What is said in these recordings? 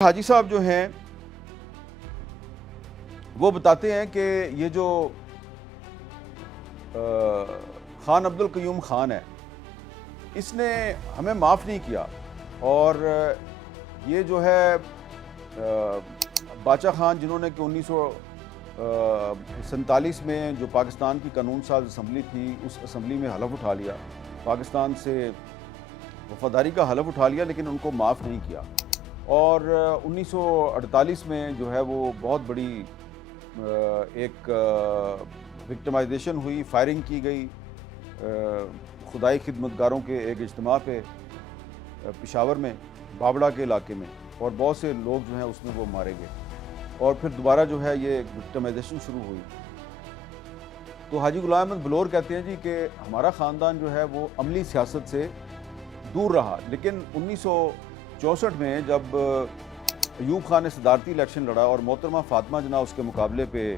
حاجی صاحب جو ہیں وہ بتاتے ہیں کہ یہ جو خان عبد القیوم خان ہے اس نے ہمیں معاف نہیں کیا، اور یہ جو ہے باچا خان جنہوں نے کہ 1947 میں جو پاکستان کی قانون ساز اسمبلی تھی اس اسمبلی میں حلف اٹھا لیا، پاکستان سے وفاداری کا حلف اٹھا لیا، لیکن ان کو معاف نہیں کیا۔ اور 1948 میں جو ہے وہ بہت بڑی ایک وکٹمائزیشن ہوئی، فائرنگ کی گئی خدائی خدمتگاروں کے ایک اجتماع پہ پشاور میں بابڑا کے علاقے میں، اور بہت سے لوگ جو ہیں اس میں وہ مارے گئے، اور پھر دوبارہ جو ہے یہ وکٹمائزیشن شروع ہوئی۔ تو حاجی غلام احمد بلور کہتے ہیں جی کہ ہمارا خاندان جو ہے وہ عملی سیاست سے دور رہا، لیکن 1964 میں جب ایوب خان نے صدارتی الیکشن لڑا اور محترمہ فاطمہ جناح اس کے مقابلے پہ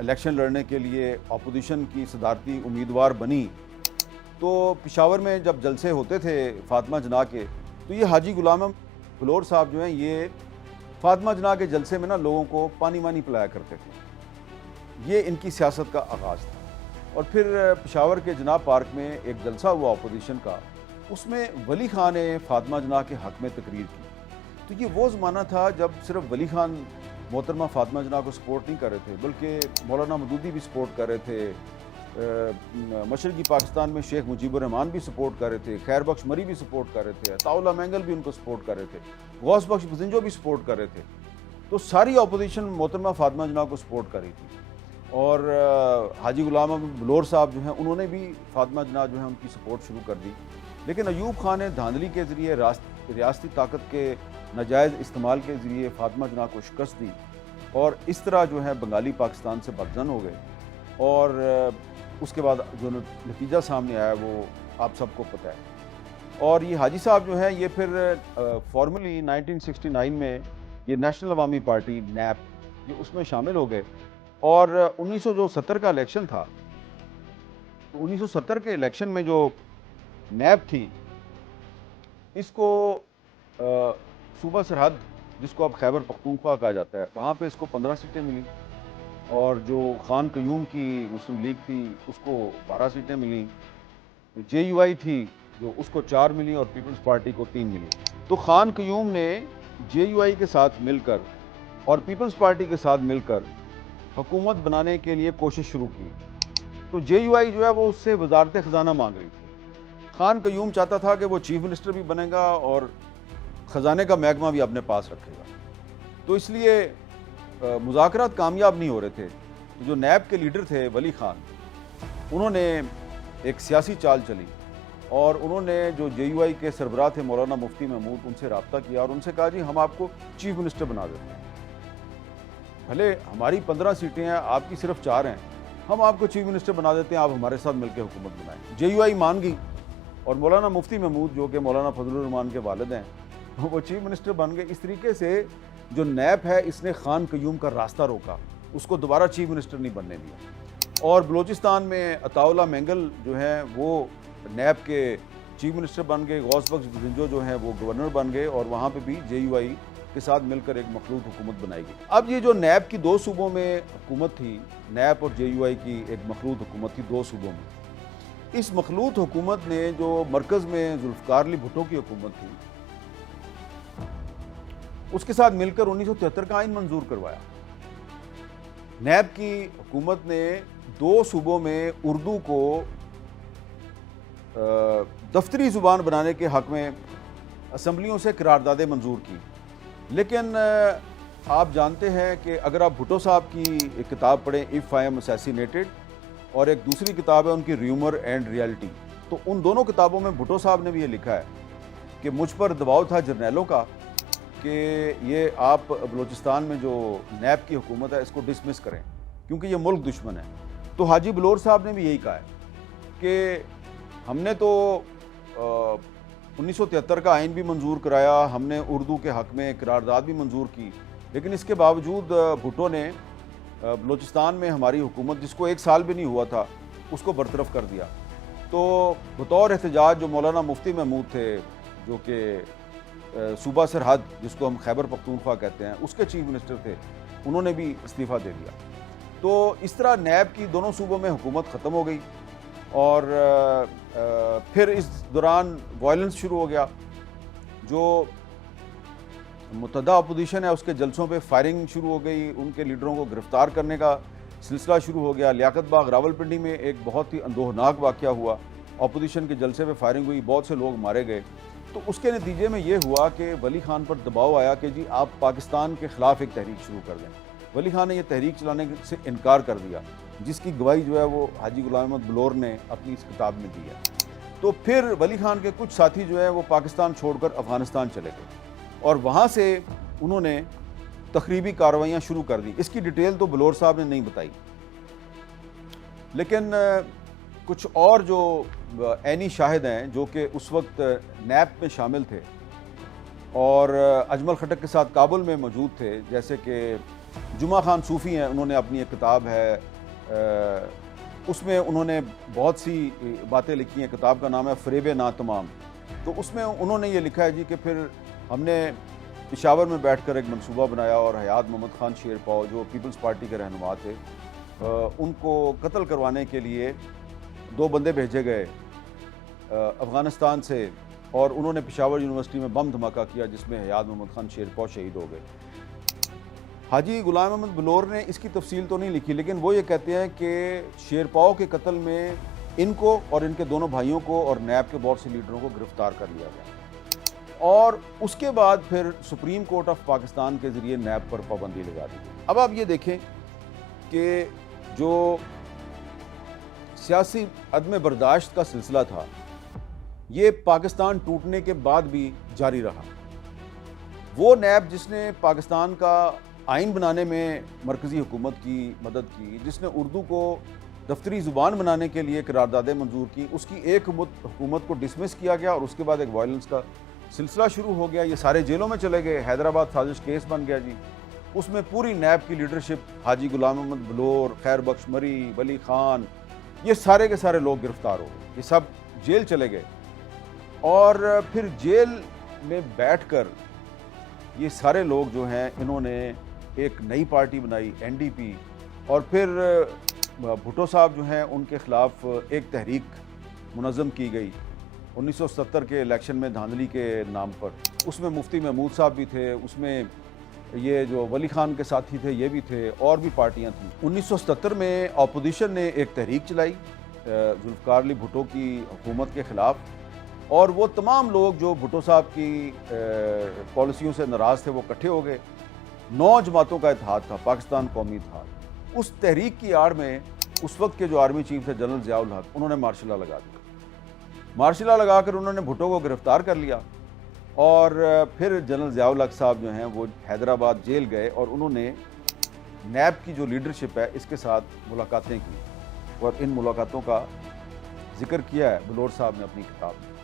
الیکشن لڑنے کے لیے اپوزیشن کی صدارتی امیدوار بنی، تو پشاور میں جب جلسے ہوتے تھے فاطمہ جناح کے، تو یہ حاجی غلام احمد بلور صاحب جو ہیں یہ فاطمہ جناح کے جلسے میں نا لوگوں کو پانی وانی پلایا کرتے تھے۔ یہ ان کی سیاست کا آغاز تھا۔ اور پھر پشاور کے جناح پارک میں ایک جلسہ ہوا اپوزیشن کا، اس میں ولی خان نے فاطمہ جناح کے حق میں تقریر کی۔ تو یہ وہ زمانہ تھا جب صرف ولی خان محترمہ فاطمہ جناح کو سپورٹ نہیں کر رہے تھے، بلکہ مولانا مودودی بھی سپورٹ کر رہے تھے، مشرقی پاکستان میں شیخ مجیب الرحمان بھی سپورٹ کر رہے تھے، خیر بخش مری بھی سپورٹ کر رہے تھے، عطاء اللہ مینگل بھی ان کو سپورٹ کر رہے تھے، غوث بخش بزنجو بھی سپورٹ کر رہے تھے۔ تو ساری اپوزیشن محترمہ فاطمہ جناح کو سپورٹ کر رہی تھی، اور حاجی غلام احمد بلور صاحب جو ہیں انہوں نے بھی فاطمہ جناح جو ہیں ان کی سپورٹ شروع کر دی۔ لیکن ایوب خان نے دھاندلی کے ذریعے ریاستی طاقت کے ناجائز استعمال کے ذریعے فاطمہ جناح کو شکست دی، اور اس طرح جو ہے بنگالی پاکستان سے بدزن ہو گئے، اور اس کے بعد جو نتیجہ سامنے آیا وہ آپ سب کو پتہ ہے۔ اور یہ حاجی صاحب جو ہیں یہ پھر فارملی 1969 میں یہ نیشنل عوامی پارٹی نیپ یہ اس میں شامل ہو گئے، اور 1970 کا الیکشن تھا، 1970 کے الیکشن میں جو نیب تھی اس کو صوبہ سرحد جس کو اب خیبر پختونخوا کہا جاتا ہے وہاں پہ اس کو 15 سیٹیں ملی، اور جو خان قیوم کی مسلم لیگ تھی اس کو 12 سیٹیں ملی، جے یو آئی تھی جو اس کو 4 ملی، اور پیپلز پارٹی کو 3 ملی۔ تو خان قیوم نے جے یو آئی کے ساتھ مل کر اور پیپلز پارٹی کے ساتھ مل کر حکومت بنانے کے لیے کوشش شروع کی۔ تو جے یو آئی جو ہے وہ اس سے وزارت خزانہ مانگ رہی تھی، خان قیوم چاہتا تھا کہ وہ چیف منسٹر بھی بنے گا اور خزانے کا محکمہ بھی اپنے پاس رکھے گا، تو اس لیے مذاکرات کامیاب نہیں ہو رہے تھے۔ تو جو نیب کے لیڈر تھے ولی خان، انہوں نے ایک سیاسی چال چلی، اور انہوں نے جو جے یو آئی کے سربراہ تھے مولانا مفتی محمود ان سے رابطہ کیا اور ان سے کہا جی ہم آپ کو چیف منسٹر بنا دیتے ہیں، بھلے ہماری 15 سیٹیں ہیں آپ کی صرف 4 ہیں، ہم آپ کو چیف منسٹر بنا دیتے ہیں، آپ ہمارے ساتھ مل کے حکومت بنائیں۔ جے یو آئی مان گئی، اور مولانا مفتی محمود جو کہ مولانا فضل الرحمان کے والد ہیں وہ چیف منسٹر بن گئے۔ اس طریقے سے جو نیب ہے اس نے خان قیوم کا راستہ روکا، اس کو دوبارہ چیف منسٹر نہیں بننے دیا، اور بلوچستان میں عطاء اللہ مینگل جو ہیں وہ نیب کے چیف منسٹر بن گئے، غوث بخش بزنجو جو ہیں وہ گورنر بن گئے، اور وہاں پہ بھی جے یو آئی کے ساتھ مل کر ایک مخلوط حکومت بنائی گئی۔ اب یہ جو نیب کی 2 صوبوں میں حکومت تھی، نیب اور جے یو آئی کی ایک مخلوط حکومت تھی 2 صوبوں میں، اس مخلوط حکومت نے جو مرکز میں ذوالفقار علی بھٹو کی حکومت تھی اس کے ساتھ مل کر 1973 کا آئین منظور کروایا۔ نیب کی حکومت نے 2 صوبوں میں اردو کو دفتری زبان بنانے کے حق میں اسمبلیوں سے قراردادیں منظور کی، لیکن آپ جانتے ہیں کہ اگر آپ بھٹو صاحب کی ایک کتاب پڑھیں اف آئی ایم اسیسینیٹڈ، اور ایک دوسری کتاب ہے ان کی ریومر اینڈ ریالٹی، تو ان دونوں کتابوں میں بھٹو صاحب نے بھی یہ لکھا ہے کہ مجھ پر دباؤ تھا جرنیلوں کا کہ یہ آپ بلوچستان میں جو نیب کی حکومت ہے اس کو ڈسمس کریں کیونکہ یہ ملک دشمن ہے۔ تو حاجی بلور صاحب نے بھی یہی کہا ہے کہ ہم نے تو 1973 کا آئین بھی منظور کرایا، ہم نے اردو کے حق میں قرارداد بھی منظور کی، لیکن اس کے باوجود بھٹو نے بلوچستان میں ہماری حکومت جس کو 1 سال بھی نہیں ہوا تھا اس کو برطرف کر دیا۔ تو بطور احتجاج جو مولانا مفتی محمود تھے جو کہ صوبہ سرحد جس کو ہم خیبر پختونخوا کہتے ہیں اس کے چیف منسٹر تھے، انہوں نے بھی استعفیٰ دے دیا۔ تو اس طرح نیب کی دونوں صوبوں میں حکومت ختم ہو گئی، اور پھر اس دوران وائلنس شروع ہو گیا۔ جو متحدہ اپوزیشن ہے اس کے جلسوں پہ فائرنگ شروع ہو گئی، ان کے لیڈروں کو گرفتار کرنے کا سلسلہ شروع ہو گیا۔ لیاقت باغ راولپنڈی میں ایک بہت ہی اندوہناک واقعہ ہوا، اپوزیشن کے جلسے پہ فائرنگ ہوئی، بہت سے لوگ مارے گئے۔ تو اس کے نتیجے میں یہ ہوا کہ ولی خان پر دباؤ آیا کہ جی آپ پاکستان کے خلاف ایک تحریک شروع کر دیں۔ ولی خان نے یہ تحریک چلانے سے انکار کر دیا، جس کی گواہی جو ہے وہ حاجی غلام احمد بلور نے اپنی اس کتاب میں دی ہے۔ تو پھر ولی خان کے کچھ ساتھی جو ہے وہ پاکستان چھوڑ کر افغانستان چلے گئے، اور وہاں سے انہوں نے تخریبی کارروائیاں شروع کر دی۔ اس کی ڈیٹیل تو بلور صاحب نے نہیں بتائی، لیکن کچھ اور جو عینی شاہد ہیں جو کہ اس وقت نیب میں شامل تھے اور اجمل خٹک کے ساتھ کابل میں موجود تھے، جیسے کہ جمعہ خان صوفی ہیں، انہوں نے اپنی ایک کتاب ہے، اس میں انہوں نے بہت سی باتیں لکھی ہیں۔ کتاب کا نام ہے فریب ناتمام۔ تو اس میں انہوں نے یہ لکھا ہے جی کہ پھر ہم نے پشاور میں بیٹھ کر ایک منصوبہ بنایا، اور حیات محمد خان شیرپاؤ جو پیپلز پارٹی کے رہنما تھے، ان کو قتل کروانے کے لیے 2 بندے بھیجے گئے افغانستان سے، اور انہوں نے پشاور یونیورسٹی میں بم دھماکہ کیا جس میں حیات محمد خان شیرپاؤ شہید ہو گئے۔ حاجی غلام احمد بلور نے اس کی تفصیل تو نہیں لکھی، لیکن وہ یہ کہتے ہیں کہ شیرپاؤ کے قتل میں ان کو اور ان کے دونوں بھائیوں کو اور نیب کے بہت سے لیڈروں کو گرفتار کر لیا گیا، اور اس کے بعد پھر سپریم کورٹ آف پاکستان کے ذریعے نیب پر پابندی لگا دی گئی۔ اب آپ یہ دیکھیں کہ جو سیاسی عدم برداشت کا سلسلہ تھا یہ پاکستان ٹوٹنے کے بعد بھی جاری رہا۔ وہ نیب جس نے پاکستان کا آئین بنانے میں مرکزی حکومت کی مدد کی، جس نے اردو کو دفتری زبان بنانے کے لیے قراردادیں منظور کی، اس کی ایک حکومت کو ڈسمس کیا گیا، اور اس کے بعد ایک وائلنس کا سلسلہ شروع ہو گیا۔ یہ سارے جیلوں میں چلے گئے، حیدرآباد سازش کیس بن گیا جی، اس میں پوری نیب کی لیڈرشپ، حاجی غلام احمد بلور، خیر بخش مری، ولی خان، یہ سارے کے سارے لوگ گرفتار ہو گئے، یہ سب جیل چلے گئے۔ اور پھر جیل میں بیٹھ کر یہ سارے لوگ جو ہیں انہوں نے ایک نئی پارٹی بنائی، این ڈی پی، اور پھر بھٹو صاحب جو ہیں ان کے خلاف ایک تحریک منظم کی گئی 1970 کے الیکشن میں دھاندلی کے نام پر۔ اس میں مفتی محمود صاحب بھی تھے، اس میں یہ جو ولی خان کے ساتھی تھے یہ بھی تھے، اور بھی پارٹیاں تھیں۔ 1977 میں اپوزیشن نے ایک تحریک چلائی ذوالفقار علی بھٹو کی حکومت کے خلاف، اور وہ تمام لوگ جو بھٹو صاحب کی پالیسیوں سے ناراض تھے وہ اکٹھے ہو گئے۔ 9 جماعتوں کا اتحاد تھا، پاکستان قومی اتحاد۔ اس تحریک کی آڑ میں اس وقت کے جو آرمی چیف تھے جنرل ضیاء الحق، انہوں نے مارشل لا لگا دیا۔ مارشل لا لگا کر انہوں نے بھٹو کو گرفتار کر لیا، اور پھر جنرل ضیاء الحق صاحب جو ہیں وہ حیدرآباد جیل گئے، اور انہوں نے نیب کی جو لیڈرشپ ہے اس کے ساتھ ملاقاتیں کی، اور ان ملاقاتوں کا ذکر کیا ہے بلور صاحب نے اپنی کتاب میں۔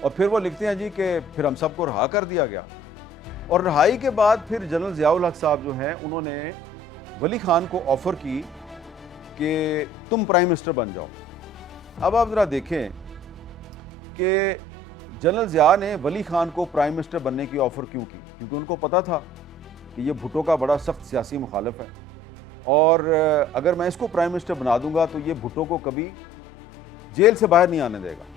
اور پھر وہ لکھتے ہیں جی کہ پھر ہم سب کو رہا کر دیا گیا، اور رہائی کے بعد پھر جنرل ضیاء الحق صاحب جو ہیں انہوں نے ولی خان کو آفر کی کہ تم پرائم منسٹر بن جاؤ۔ اب آپ ذرا دیکھیں کہ جنرل ضیاء نے ولی خان کو پرائم منسٹر بننے کی آفر کیوں کی؟ کیونکہ ان کو پتا تھا کہ یہ بھٹو کا بڑا سخت سیاسی مخالف ہے، اور اگر میں اس کو پرائم منسٹر بنا دوں گا تو یہ بھٹو کو کبھی جیل سے باہر نہیں آنے دے گا۔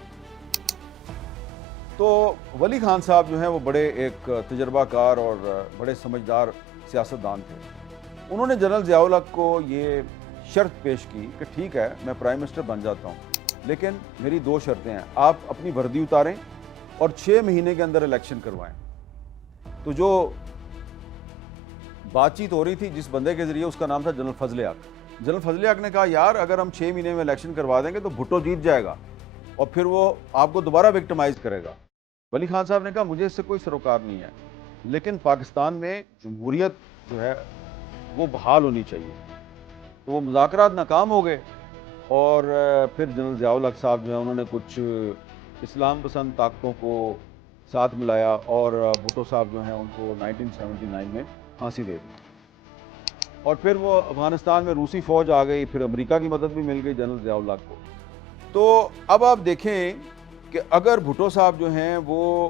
تو ولی خان صاحب جو ہیں وہ بڑے ایک تجربہ کار اور بڑے سمجھدار سیاستدان تھے۔ انہوں نے جنرل ضیاء الحق کو یہ شرط پیش کی کہ ٹھیک ہے میں پرائم منسٹر بن جاتا ہوں، لیکن میری 2 شرطیں ہیں، آپ اپنی وردی اتاریں اور 6 مہینے کے اندر الیکشن کروائیں۔ تو جو بات چیت ہو رہی تھی جس بندے کے ذریعے، اس کا نام تھا جنرل فضل حق۔ جنرل فضل حق نے کہا یار اگر ہم 6 مہینے میں الیکشن کروا دیں گے تو بھٹو جیت جائے گا اور پھر وہ آپ کو دوبارہ وکٹمائز کرے گا۔ ولی خان صاحب نے کہا مجھے اس سے کوئی سروکار نہیں ہے، لیکن پاکستان میں جمہوریت جو ہے وہ بحال ہونی چاہیے۔ تو وہ مذاکرات ناکام ہو گئے، اور پھر جنرل ضیاء الحق صاحب جو ہے انہوں نے کچھ اسلام پسند طاقتوں کو ساتھ ملایا، اور بھٹو صاحب جو ہیں ان کو 1979 میں پھانسی دے دی، اور پھر وہ افغانستان میں روسی فوج آ گئی، پھر امریکہ کی مدد بھی مل گئی جنرل ضیاء الحق کو۔ تو اب آپ دیکھیں کہ اگر بھٹو صاحب جو ہیں وہ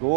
2